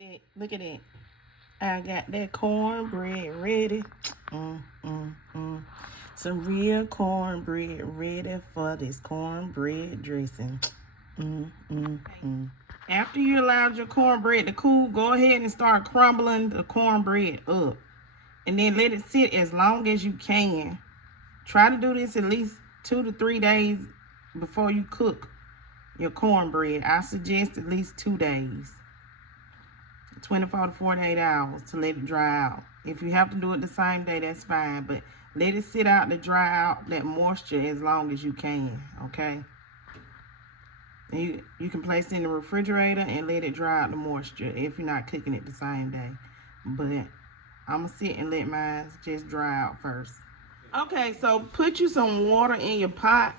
that. Look at that. I got that cornbread ready. Some real cornbread ready for this cornbread dressing. After you allowed your cornbread to cool, go ahead and start crumbling the cornbread up. And then let it sit as long as you can. Try to do this at least 2 to 3 days before you cook your cornbread. I suggest at least 2 days. 24 to 48 hours to let it dry out. If you have to do it the same day, that's fine. But let it sit out to dry out that moisture as long as you can, okay? And you can place it in the refrigerator and let it dry out the moisture if you're not cooking it the same day. But I'm going to sit and let mine just dry out first. Okay, so put you some water in your pot,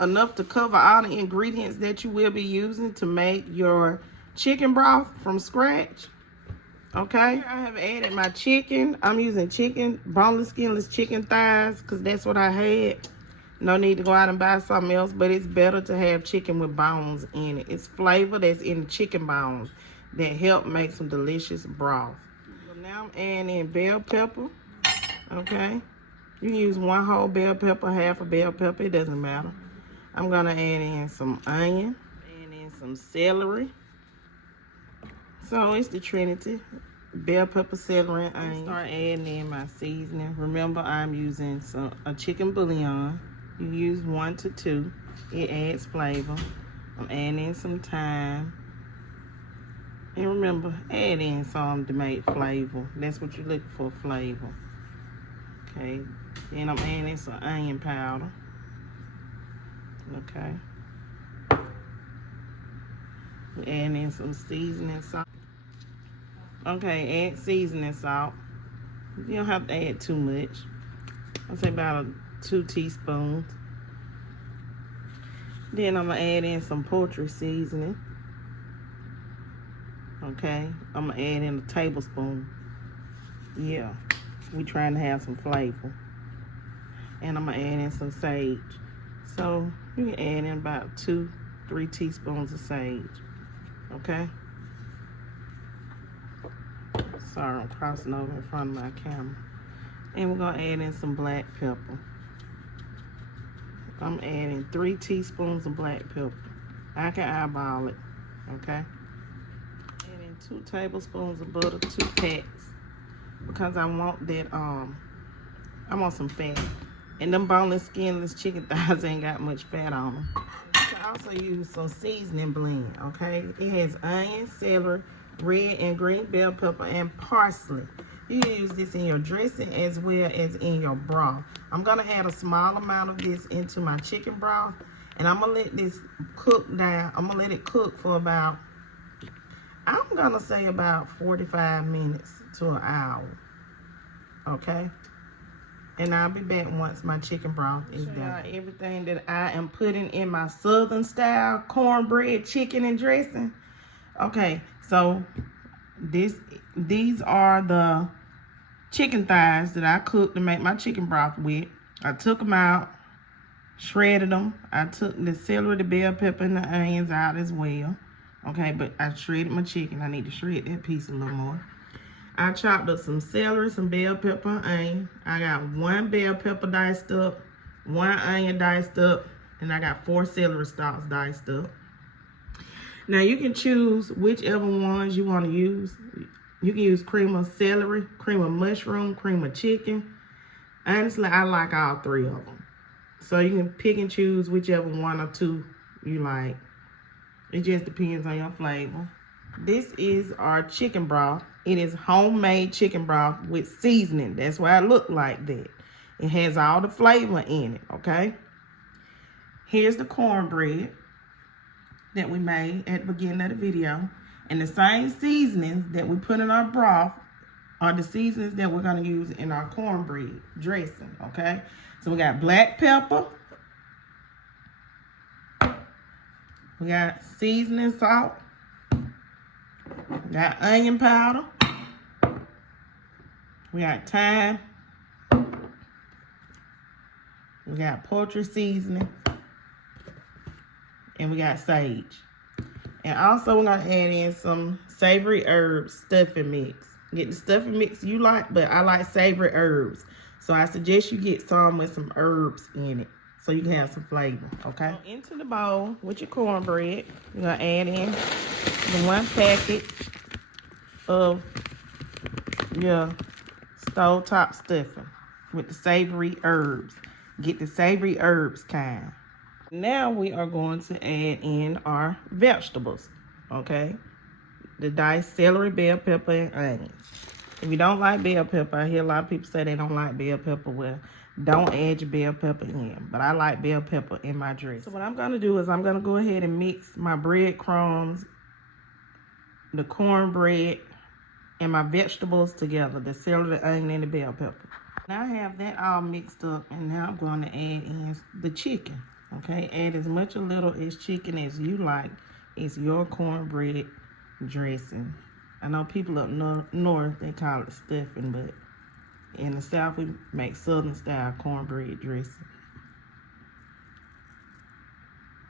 enough to cover all the ingredients that you will be using to make your chicken broth from scratch. Okay, here I have added my chicken. I'm using chicken, boneless, skinless chicken thighs, because that's what I had. No need to go out and buy something else, but it's better to have chicken with bones in it. It's flavor that's in the chicken bones that help make some delicious broth. So now I'm adding in bell pepper. Okay, you can use 1 whole bell pepper, half a bell pepper, it doesn't matter. I'm gonna add in some onion, and in some celery. So it's the Trinity: bell pepper, celery, and onion. Start adding in my seasoning. Remember, I'm using a chicken bouillon. You use 1 to 2. It adds flavor. I'm adding in some thyme. And remember, add in some to make flavor. That's what you're looking for, flavor. Okay. Then I'm adding in some onion powder. Okay. We're adding in some seasoning salt. Okay, add seasoning salt. You don't have to add too much. I'll say about 2 teaspoons. Then I'm going to add in some poultry seasoning. Okay, I'm going to add in a tablespoon. Yeah, we're trying to have some flavor. And I'm going to add in some sage. So you can add in about 2-3 teaspoons of sage. Okay. Sorry, I'm crossing over in front of my camera. And we're going to add in some black pepper. I'm adding 3 teaspoons of black pepper. I can eyeball it, okay? Adding 2 tablespoons of butter, 2 packs, because I want that, I want some fat. And them boneless, skinless chicken thighs ain't got much fat on them. You can also use some seasoning blend, okay? It has onion, celery, red and green bell pepper, and parsley. You can use this in your dressing as well as in your broth. I'm going to add a small amount of this into my chicken broth, and I'm going to let this cook down. I'm going to let it cook for about, I'm going to say about 45 minutes to an hour. Okay? And I'll be back once my chicken broth is done. Everything that I am putting in my southern style cornbread chicken and dressing. Okay, so these are the chicken thighs that I cooked to make my chicken broth with. I took them out, shredded them. I took the celery, the bell pepper, and the onions out as well. Okay, but I shredded my chicken. I need to shred that piece a little more. I chopped up some celery, some bell pepper, onion. I got 1 bell pepper diced up, 1 onion diced up, and I got 4 celery stalks diced up. Now you can choose whichever ones you want to use. You can use cream of celery, cream of mushroom, cream of chicken. Honestly, I like all 3 of them. So you can pick and choose whichever 1 or 2 you like. It just depends on your flavor. This is our chicken broth. It is homemade chicken broth with seasoning. That's why it looks like that. It has all the flavor in it, okay? Here's the cornbread that we made at the beginning of the video. And the same seasonings that we put in our broth are the seasonings that we're going to use in our cornbread dressing, okay? So we got black pepper. We got seasoning salt. We got onion powder. We got thyme. We got poultry seasoning. And we got sage. And also we're gonna add in some savory herbs stuffing mix. Get the stuffing mix you like, but I like savory herbs. So I suggest you get some with some herbs in it so you can have some flavor, okay? So into the bowl with your cornbread, you're gonna add in the 1 packet of your stovetop stuffing with the savory herbs. Get the savory herbs kind. Now we are going to add in our vegetables, okay? The diced celery, bell pepper, and onions. If you don't like bell pepper, I hear a lot of people say they don't like bell pepper. Well, don't add your bell pepper in. But I like bell pepper in my dress. So what I'm going to do is I'm going to go ahead and mix my breadcrumbs, the cornbread, and my vegetables together. The celery, the onion, and the bell pepper. Now I have that all mixed up, and now I'm going to add in the chicken. Okay, add as much or little as chicken as you like. It's your cornbread dressing. I know people up north, they call it stuffing, but in the South, we make Southern style cornbread dressing.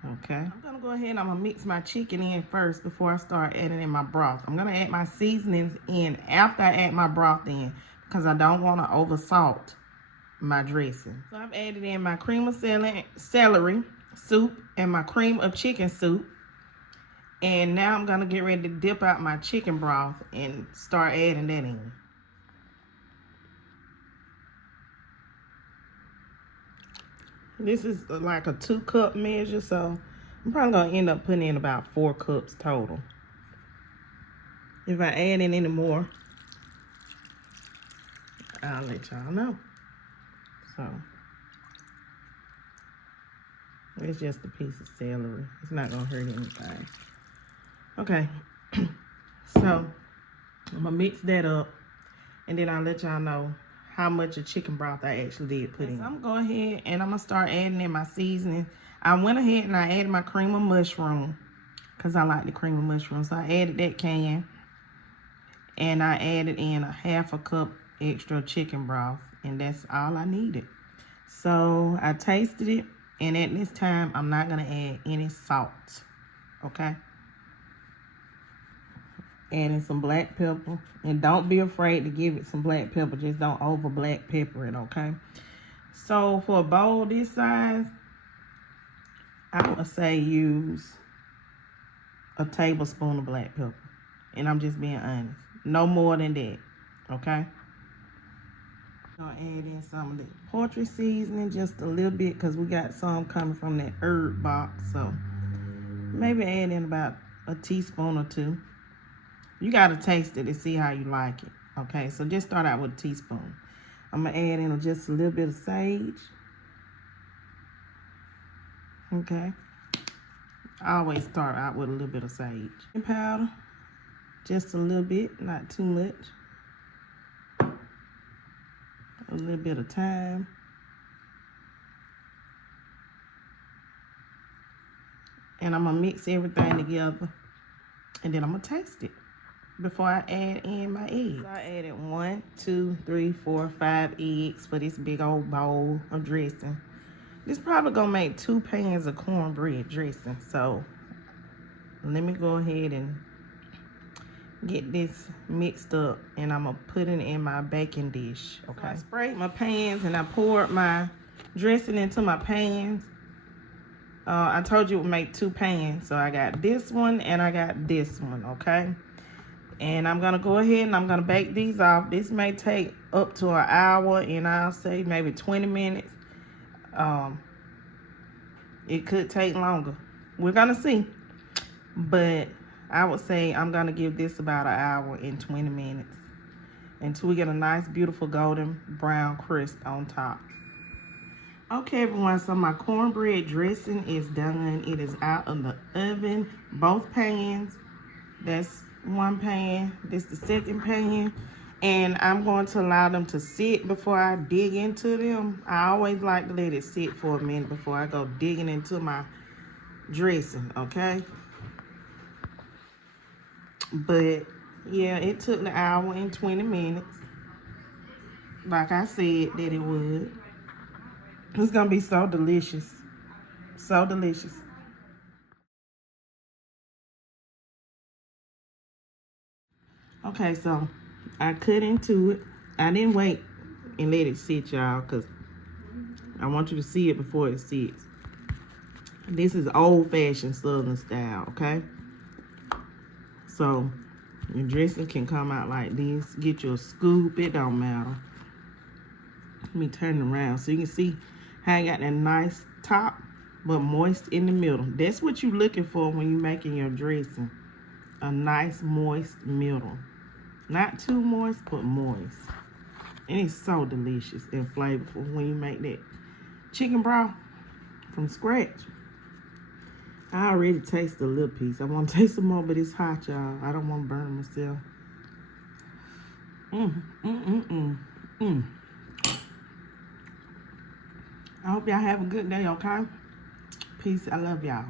Okay, I'm gonna go ahead and I'm gonna mix my chicken in first before I start adding in my broth. I'm gonna add my seasonings in after I add my broth in because I don't want to over salt my dressing. So I've added in my cream of celery soup and my cream of chicken soup. And now I'm gonna get ready to dip out my chicken broth and start adding that in. This is like a 2-cup measure, so I'm probably gonna end up putting in about 4 cups total. If I add in any more, I'll let y'all know. So it's just a piece of celery. It's not gonna hurt anything. Okay, so I'm gonna mix that up, and then I'll let y'all know how much of chicken broth I actually did put in. So I'm gonna go ahead and I'm gonna start adding in my seasoning. I went ahead and I added my cream of mushroom because I like the cream of mushroom. So I added that can, and I added in a 1/2 cup extra chicken broth, and that's all I needed. So I tasted it, and at this time I'm not gonna add any salt, okay? Adding some black pepper, and don't be afraid to give it some black pepper. Just don't over black pepper it, okay? So for a bowl this size, I would say use a tablespoon of black pepper, and I'm just being honest, no more than that, okay? I'm gonna add in some of the poultry seasoning, just a little bit, because we got some coming from that herb box. So maybe add in about a teaspoon or 2. You gotta taste it to see how you like it. Okay, so just start out with a teaspoon. I'm gonna add in just a little bit of sage. Okay. I always start out with a little bit of sage. Powder, just a little bit, not too much. A little bit of thyme. And I'm gonna mix everything together, and then I'm gonna taste it before I add in my eggs. So I added 1, 2, 3, 4, 5 eggs for this big old bowl of dressing. This probably gonna make 2 pans of cornbread dressing. So let me go ahead and get this mixed up, and I'm gonna put it in my baking dish. Okay. So I sprayed my pans and I poured my dressing into my pans. I told you it would make 2 pans, so I got this one and I got this one, okay? And I'm gonna go ahead and I'm gonna bake these off. This may take up to an hour, and I'll say maybe 20 minutes. It could take longer. We're gonna see. But I would say I'm gonna give this about an hour and 20 minutes until we get a nice, beautiful golden brown crust on top. Okay, everyone, so my cornbread dressing is done. It is out of the oven. Both pans. That's one pan. This is the second pan. And I'm going to allow them to sit before I dig into them. I always like to let it sit for a minute before I go digging into my dressing, okay? But yeah, it took an hour and 20 minutes. Like I said that it would. It's gonna be so delicious. So delicious. Okay, so I cut into it. I didn't wait and let it sit, y'all, because I want you to see it before it sits. This is old-fashioned Southern style, okay? So your dressing can come out like this. Get you a scoop, it don't matter. Let me turn it around so you can see how I got that nice top but moist in the middle. That's what you're looking for when you're making your dressing. A nice moist middle. Not too moist, but moist. And it's so delicious and flavorful when you make that chicken broth from scratch. I already taste a little piece. I want to taste some more, but it's hot, y'all. I don't want to burn myself. I hope y'all have a good day, okay? Peace. I love y'all.